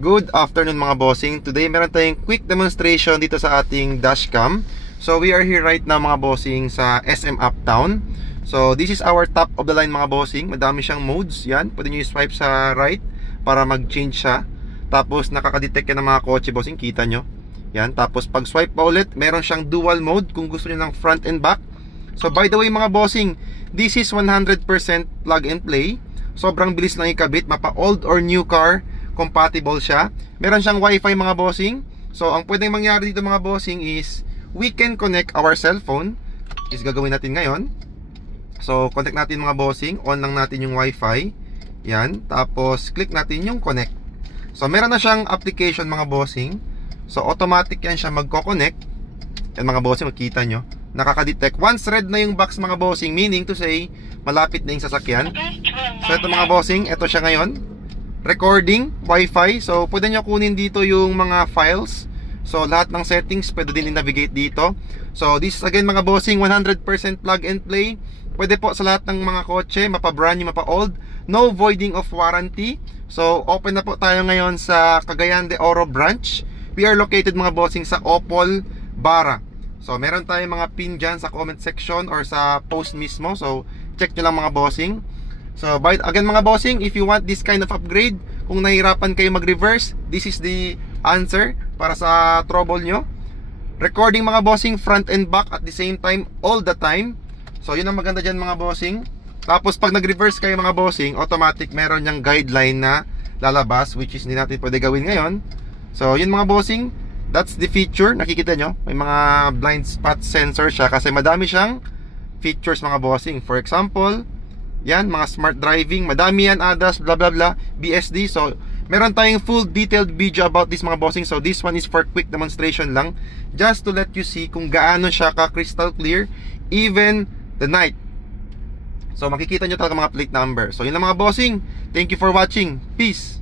Good afternoon mga bossing. Today meron tayong quick demonstration dito sa ating dashcam. So we are here right now mga bossing sa SM Uptown. So this is our top of the line mga bossing. Madami siyang modes. Yan, pwede nyo i-swipe sa right para mag-change siya. Tapos nakaka-detect yan ng mga kotse bossing, kita nyo. Yan, tapos pag swipe pa ulit, meron siyang dual mode kung gusto nyo ng front and back. So by the way mga bossing, this is 100% plug and play. Sobrang bilis lang ikabit, mapa old or new car compatible siya. Meron siyang wifi mga bossing. So ang pwedeng mangyari dito mga bossing is we can connect our cellphone. Is gagawin natin ngayon. So connect natin mga bossing, on lang natin yung wifi. Yan, tapos click natin yung connect. So meron na siyang application mga bossing. So automatic yan siya magko-connect. Yan mga bossing, makita nyo, nakaka-detect. Once red na yung box mga bossing, meaning to say malapit na yung sasakyan. So ito mga bossing, ito siya ngayon. Recording, wifi. So pwede nyo kunin dito yung mga files. So lahat ng settings pwede din i-navigate dito. So this is again mga bossing, 100% plug and play. Pwede po sa lahat ng mga kotse, mapa brand new, mapa old. No voiding of warranty. So open na po tayo ngayon sa Cagayan de Oro branch. We are located mga bossing sa Opol, Bara. So meron tayong mga pin dyan sa comment section or sa post mismo. So check nyo lang mga bossing. So again mga bossing, if you want this kind of upgrade, kung nahirapan kayo mag-reverse, this is the answer para sa trouble nyo. Recording mga bossing, front and back at the same time, all the time. So yun ang maganda dyan mga bossing. Tapos pag nag-reverse kayo mga bossing, automatic meron niyang guideline na lalabas, which is hindi natin pwede gawin ngayon. So yun mga bossing, that's the feature. Nakikita nyo, may mga blind spot sensor siya kasi madami siyang features mga bossing. For example, yan, mga smart driving, madami yan, ADAS, blah blah blah, BSD. So meron tayong full detailed video about this mga bossing. So this one is for quick demonstration lang, just to let you see kung gaano siya ka crystal clear even the night. So makikita nyo talaga mga plate number. So yun lang mga bossing, thank you for watching, peace.